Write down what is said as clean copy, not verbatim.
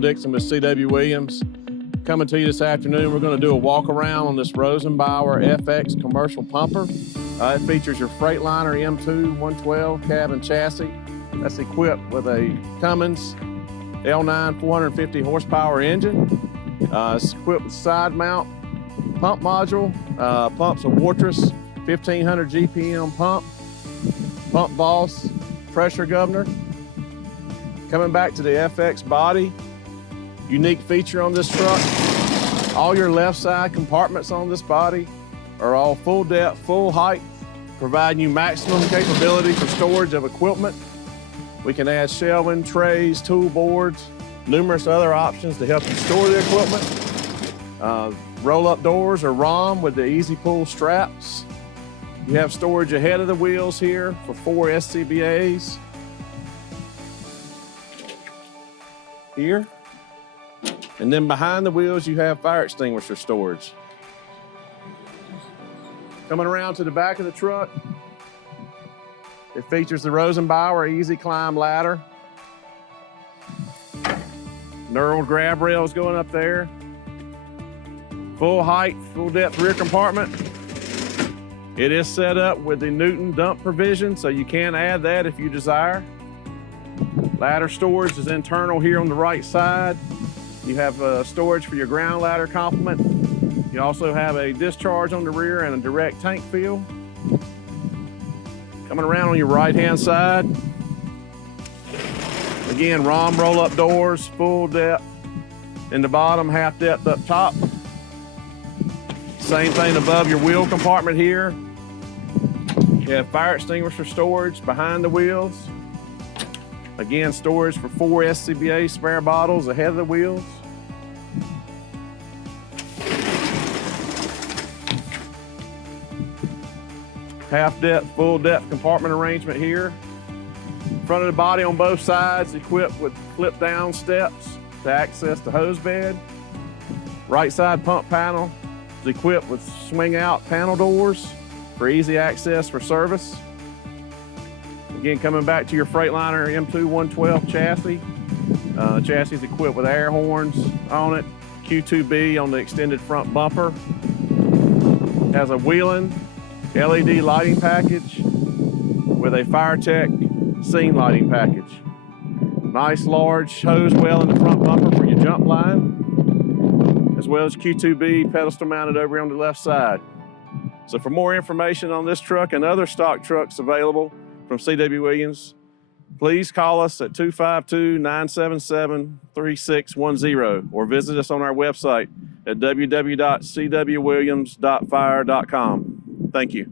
Dixon with C.W. Williams. Coming to you this afternoon, we're going to do a walk around on this Rosenbauer FX commercial pumper. It features your Freightliner M2 112 cab and chassis. That's equipped with a Cummins L9 450 horsepower engine. It's equipped with side mount pump module. Pump's a Wartress 1500 GPM pump boss, pressure governor. Coming back to the FX body, unique feature on this truck, all your left side compartments on this body are all full depth, full height, providing you maximum capability for storage of equipment. We can add shelving, trays, tool boards, numerous other options to help you store the equipment. Roll-up doors are ROM with the easy pull straps. You have storage ahead of the wheels here for 4 SCBAs. Here. And then behind the wheels, you have fire extinguisher storage. Coming around to the back of the truck, it features the Rosenbauer Easy Climb ladder. Knurled grab rails going up there. Full height, full depth rear compartment. It is set up with the Newton dump provision, so you can add that if you desire. Ladder storage is internal here on the right side. You have storage for your ground ladder complement. You also have a discharge on the rear and a direct tank fill. Coming around on your right-hand side. Again, ROM roll-up doors, full depth in the bottom, half depth up top. Same thing above your wheel compartment here. You have fire extinguisher storage behind the wheels. Again, storage for 4 SCBA spare bottles ahead of the wheels. Half depth, full depth compartment arrangement here. Front of the body on both sides equipped with flip down steps to access the hose bed. Right side pump panel is equipped with swing out panel doors for easy access for service. Again, coming back to your Freightliner M2 112 chassis. Chassis is equipped with air horns on it, Q2B on the extended front bumper. It has a Wheeling LED lighting package with a FireTech scene lighting package. Nice large hose well in the front bumper for your jump line, as well as Q2B pedestal mounted over here on the left side. So for more information on this truck and other stock trucks available from C.W. Williams, please call us at 252-977-3610 or visit us on our website at www.cwwilliams.fire.com. Thank you.